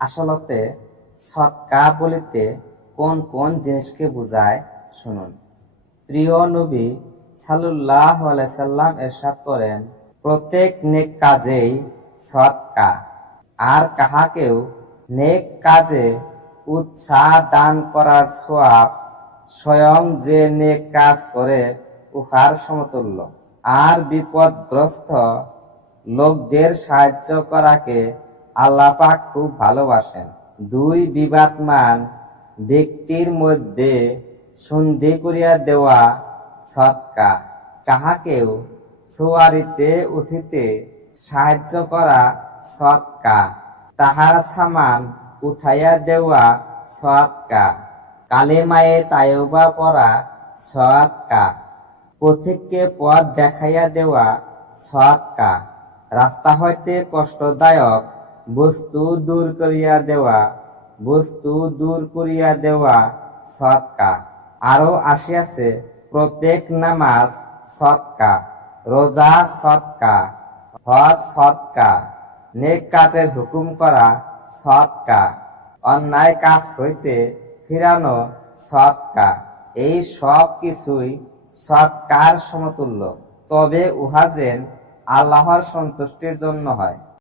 আসলতে সদকা বলিতে কোন কোন জিনিসকে বোঝায় শুনুন। প্রিয় নবী সাল্লাল্লাহু আলাইহি সাল্লাম ইরশাদ করেন, প্রত্যেক নেক কাজেই সদকা, আর কাহাকেও নেক কাজে উৎসাহ দান করার সওয়াব স্বয়ং যে নেক কাজ করে উহার সমতুল্য। আর বিপদগ্রস্ত লোকদের সাহায্য করাকে আল্লাহ পাক খুব ভালোবাসেন। দুই বিবাদমান ব্যক্তির মধ্যে সন্ধি করিয়া দেওয়া সদকা, কাহাকেও সওয়ারিতে উঠিতে সাহায্য করা সদকা, তাহার সামান উঠাইয়া দেওয়া সদকা, কালেমায়ে তায়বা পড়া সদকা, পথিককে পথ দেখাইয়া দেওয়া সদকা, রাস্তা হইতে কষ্টদায়ক বস্তু দূর করিয়া দেওয়া সদকা। আরো আসিয়াছে, প্রত্যেক নামাজ সদকা, রোজা সদকা, হজ সদকা, নেক কাজের হুকুম করা সদকা, অন্যায় কাজ হইতে ফিরানো সদকা। এই সব কিছুই সদকার সমতুল্য, তবে উহা যেন আল্লাহর সন্তুষ্টির জন্য হয়।